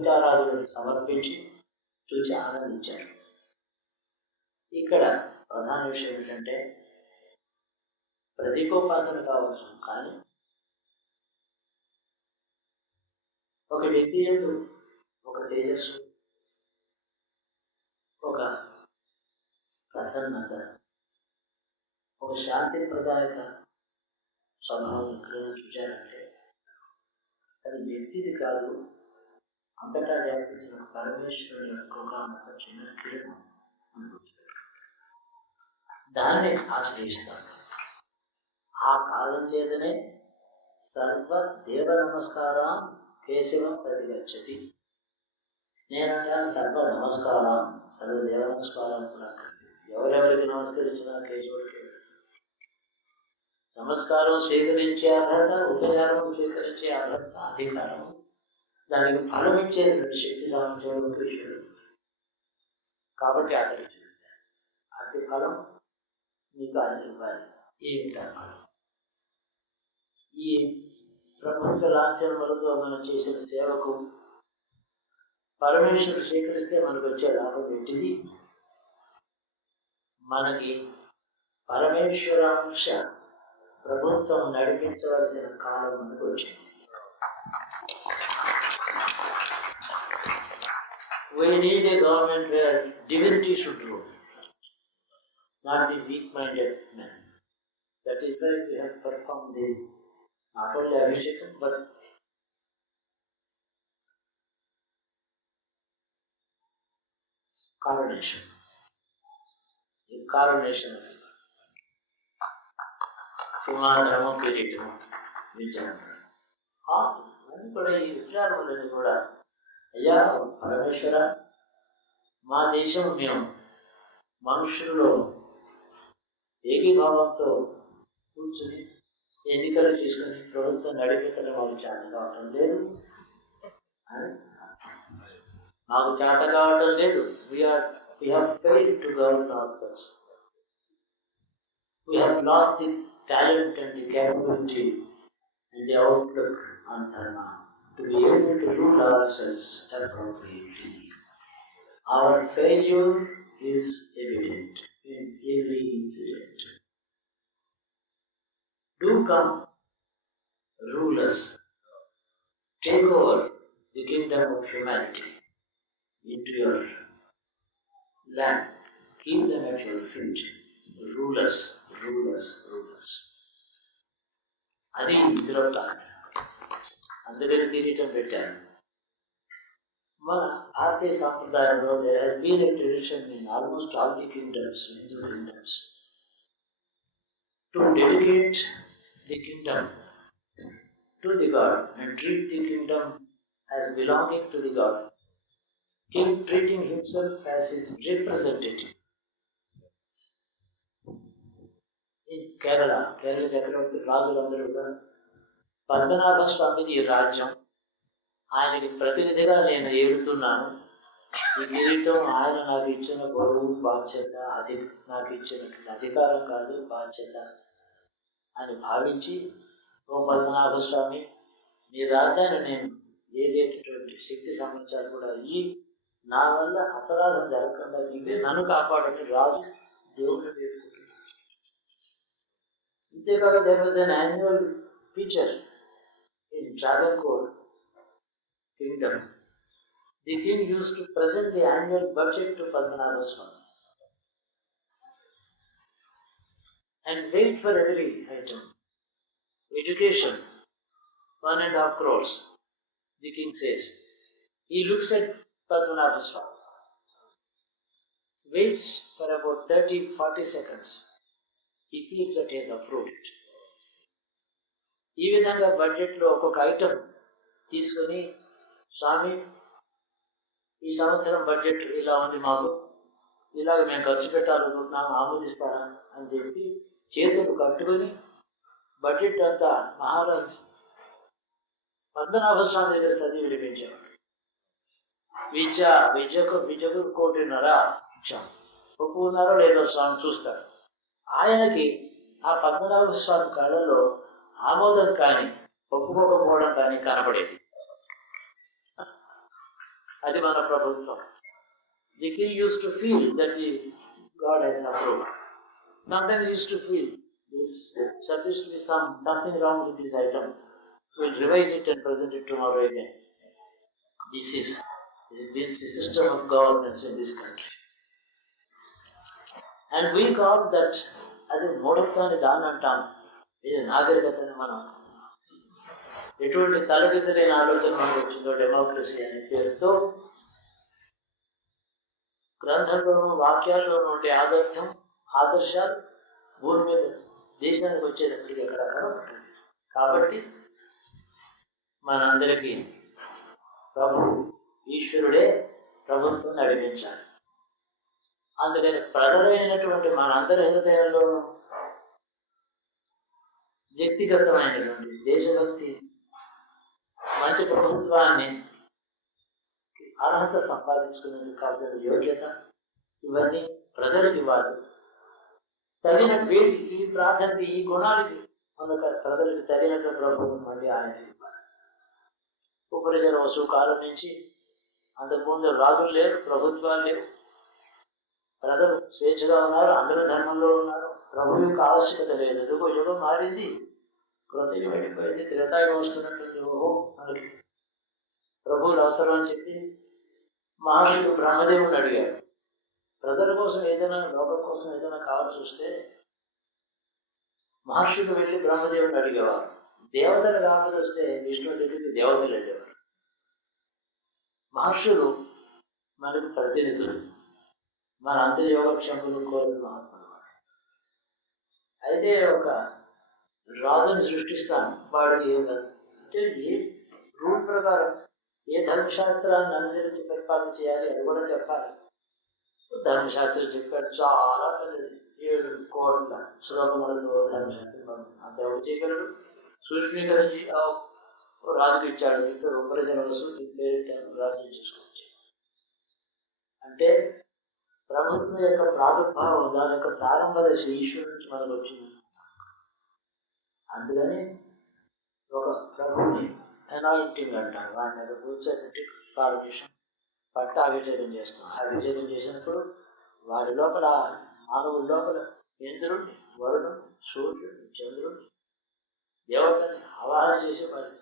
పూజారాధులను సమర్పించి చూసి ఆనందించారు ఇక్కడ ప్రధాన విషయం ఏంటంటే ప్రతీకోపాసన కావచ్చు కానీ ఒక వ్యక్తి ఎందు ఒక తేజస్సు ఒక ప్రసన్నత ఒక శాంతి ప్రదాయక స్వభావం ఎక్కడైనా చూశారంటే అది వ్యక్తిది కాదు అంతటా వ్యాపించిన పరమేశ్వరుడు యొక్క ఒక చిన్న కిరణం దాన్ని ఆశ్రయిస్తాడు ఆ కారణం చేతనే సర్వ దేవ నమస్కారం కేశవం ప్రతిగచ్చతి. నేనంటాను సర్వ నమస్కారం సర్వ దేవ నమస్కారం కూడా ఎవరెవరికి నమస్కరించినా కేశవుడికి నమస్కారం స్వీకరించే అర్హత ఉపచారం స్వీకరించే అర్హత అధికారం. దానికి ఫలం ఇచ్చేది శక్తి సామర్థ్యం కృష్ణుడు కాబట్టి అతను చెప్తాడు అతి ఫలం నీకు అది ఇవ్వాలి. ఏమిటా ఫలం? ఈ ప్రపంచ లాంఛనములతో మనం చేసిన సేవకు పరమేశ్వరుడు స్వీకరిస్తే మనకు వచ్చే లాభం ఏంటిది? మనకి పరమేశ్వరాంశ ప్రభుత్వం నడిపించవలసిన కాలం మనకు వచ్చింది. We need a government where divinity should rule, not the weak-minded men. That is why we have performed the not only Abhishekam but coronation, the coronation of Sumandramam Kiridam Vijayam. కూడా ఈ విచారములని కూడా అయ్యా పరమేశ్వర మా దేశం మేము మనుషుల్లో ఏకీభావంతో కూర్చుని ఎన్నికలు తీసుకుని ప్రభుత్వం నడిపించడం మాకు చేత కావటం లేదు. మాకు చేత కావటం లేదు. We are we have fail to govern our We have lost the talent and the react to rule as appropriately. Our failure is evident in every incident. Do come, rulers, take over the kingdom of humanity into your land, keep them at your feet, rulers, rulers, rulers. Adi rule us. అందుకని కిరీటం పెట్టారు మన భారతీయ సాంప్రదాయంలో there has been a tradition in almost all the kingdoms Hindu kingdoms to dedicate the kingdom to the god and treat the kingdom as belonging to the god king treating himself as his representative. In Kerala, Kerala చక్రవర్తి రాజులందరూ కూడా పద్మనాభ స్వామిది ఈ రాజ్యం. ఆయనకి ప్రతినిధిగా నేను ఏడుతున్నాను. ఈ కిరీటం ఆయన నాకు ఇచ్చిన గొడవ బాధ్యత అది నాకు ఇచ్చినటువంటి అధికారం కాదు బాధ్యత అని భావించి ఓ పద్మనాభ స్వామి మీ రాజ్యాన్ని నేను ఏదేటటువంటి శక్తి సంబంధించాలు కూడా ఈ నా వల్ల అపరాధం జరగకుండా ఇవే నన్ను కాపాడని రాజు దేవుడిని వేడుకుంటున్నాను. అంతేకాక there was an annual feature In Travancore kingdom. The king used to present the annual budget to Padmanabha Swami and wait for every item. Education, one and a half crores, the king says. He looks at Padmanabha Swami, waits for about 30 40 seconds. He feels that he has approved it. ఈ విధంగా బడ్జెట్లో ఒక్కొక్క item తీసుకొని స్వామి ఈ సంవత్సరం budget ఇలా ఉంది మాకు. ఇలాగ మేము ఖర్చు పెట్టాలనుకుంటున్నాము ఆమోదిస్తారా? అని చెప్పి చేతులు కట్టుకొని బడ్జెట్ అంతా మహారాజ్ పద్మనాభ స్వామి దగ్గర చదివి వినిపించేవాడు విద్య విద్యకు విద్యకు కోటిన్నర ఇచ్చాం. ఒప్పుకున్నారో లేదో స్వామి చూస్తాడు ఆయనకి ఆ పద్మనాభ స్వామి ఆమోదం కానీ ఒప్పుకోకపోవడం కానీ కనపడేది అది మన ప్రభుత్వం the king used to feel that the god has approve sometimes used to feel this supposed to be some something wrong with this item. We'll revise it and present it tomorrow again. This is this is the system of governance in this country. And we call that అది మూఢత్వాన్ని దాని అంటాం ఇది నాగరికతని మనం ఎటువంటి తలకితలేని ఆలోచన మనకు వచ్చిందో democracy అనే పేరుతో గ్రంథంలోనూ వాక్యాల్లోనూ ఉండే ఆదర్శం ఆదర్శాలు భూమి మీద దేశానికి వచ్చేటప్పటికి ఎక్కడ కనపడుతుంది కాబట్టి మనందరికీ ప్రభు ఈశ్వరుడే ప్రభుత్వం నడిపించాలి. అందుకని ప్రజలైనటువంటి మనందరి హృదయాల్లోనూ వ్యక్తిగతమైనటువంటి దేశభక్తి మంచి ప్రభుత్వాన్ని అర్హత సంపాదించుకునేందుకు కాల్సిన యోగ్యత ఇవన్నీ ప్రజలకు ఇవ్వాలి. తగిన వీటికి ఈ ప్రాధాన్యత ఈ గుణాలకి మనకు ప్రజలకు తగినట్టు ప్రభుత్వం మళ్ళీ ఆయనకి ఇవ్వాలి. ఉపరిజన వసూ కాలం నుంచి అంతకుముందు రాజులు లేరు ప్రభుత్వాలు లేవు. ప్రజలు స్వేచ్ఛగా ఉన్నారు అందరూ ధర్మంలో ఉన్నారు. ప్రభు యొక్క ఆవశ్యకత లేదు. ఎందుకో యుగం మారింది. కృతయుగం వెళ్ళిపోయింది త్రేతాయుగం వస్తున్నట్టుంది. ఓహో మనకి ప్రభువులు అవసరం అని చెప్పి మహావిష్ణు బ్రహ్మదేవుని అడిగాడు. ప్రజల కోసం ఏదైనా లోకం కోసం ఏదైనా కావాల్సి వస్తే మహర్షులు వెళ్ళి బ్రహ్మదేవుని అడిగేవారు. దేవతలు కాకపోతే వస్తే విష్ణువు దగ్గరికి దేవతలు వెళ్ళేవారు. మహర్షులు మనకు ప్రతినిధులు మన అంత యోగక్షేములు కోరిన మహాత్మ అయితే ఒక రాజుని సృష్టిస్తాను. వాడికి ఏం కాదు రూల్ ప్రకారం ఏ ధర్మశాస్త్రాన్ని అనుసరించి పరిపాలన చేయాలి అది కూడా చెప్పాలి. ధర్మశాస్త్రం చెప్పాడు చాలా పెద్దది. ఏడు కోట్ల సులభములతో ధర్మశాస్త్రం అంత ఎవరు చేయగలడు సూక్ష్మీకరించి రాజుకి ఇచ్చాడు. ఇద్దరు ప్రజల వసూలు పేరు చేసుకోవచ్చు అంటే ప్రభుత్వం యొక్క ప్రాదుర్భావం దాని యొక్క ప్రారంభ దశ ఈశ్వరు నుంచి మనకు వచ్చింది. అందుకని ఒక ప్రభుని అనాయింటింగ్ అంటారు. వాడిని కూర్చోబెట్టి కాలుష్యం పట్ట అభిషేకం చేస్తాం. అభిషేకం చేసినప్పుడు వాడి లోపల మానవుడి లోపల ఇంద్రుడిని వరుణుడు సూర్యుడు చంద్రుడు దేవతని ఆవాహన పని.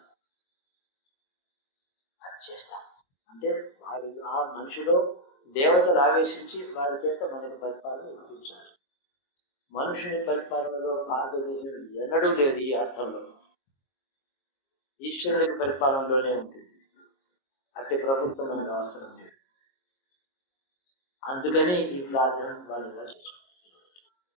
అది చేస్తాం. అంటే వాడి ఆ మనిషిలో దేవతలు ఆవేశించి వారి చేత మనకి పరిపాలన ఇప్పించారు. మనుషుని పరిపాలనలో భారతదేశం ఎన్నడూ లేదు ఈ అర్థంలో. ఈశ్వరుడి పరిపాలనలోనే ఉంటుంది. అట్టి ప్రభుత్వం మనకు అవసరం లేదు. అందుకని ఈ ప్రార్థన వాళ్ళు ఇలా